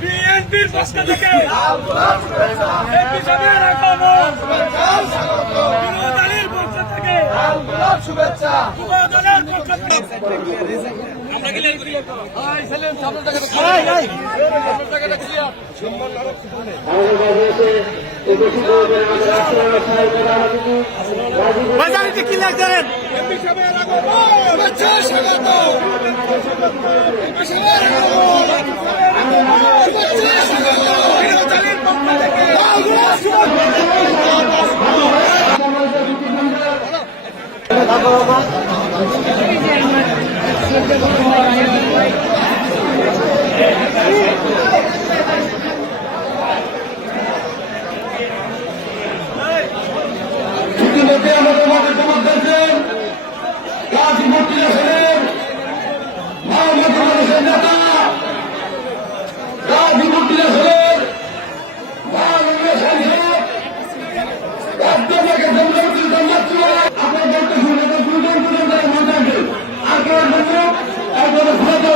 বিএনপির পক্ষ থেকে এমপি সাহেবের আগমন, বিরোধীদের পক্ষ থেকে শুভেচ্ছা, যুবদলের পক্ষ থেকে আমরা ক্লিয়ার করি। ভাই সেলিম সামনে জায়গাটা ক্লিয়ার, সামনে জায়গাটা ক্লিয়ার। বাজারে ক্লিয়ার করেন। এমপি সাহেবের আগমন, শুভেচ্ছা স্বাগত। এমপি সাহেবের আগমন, শুভেচ্ছা স্বাগত। বিরোধীদের পক্ষ থেকে ইতিমধ্যে আমাদের মাঝে জমা দিয়েছেন গাজীপুর টিলাসের মোহাম্মদ মানুষের নেতা, গাজীপুর টিলাসের বাংলাদেশ সাংসদ রাষ্ট্রপতিকে জনগণকে জানাচ্ছি আপনার বলতে শুনে শুরু করে মনে আর কেউ একজন ভালো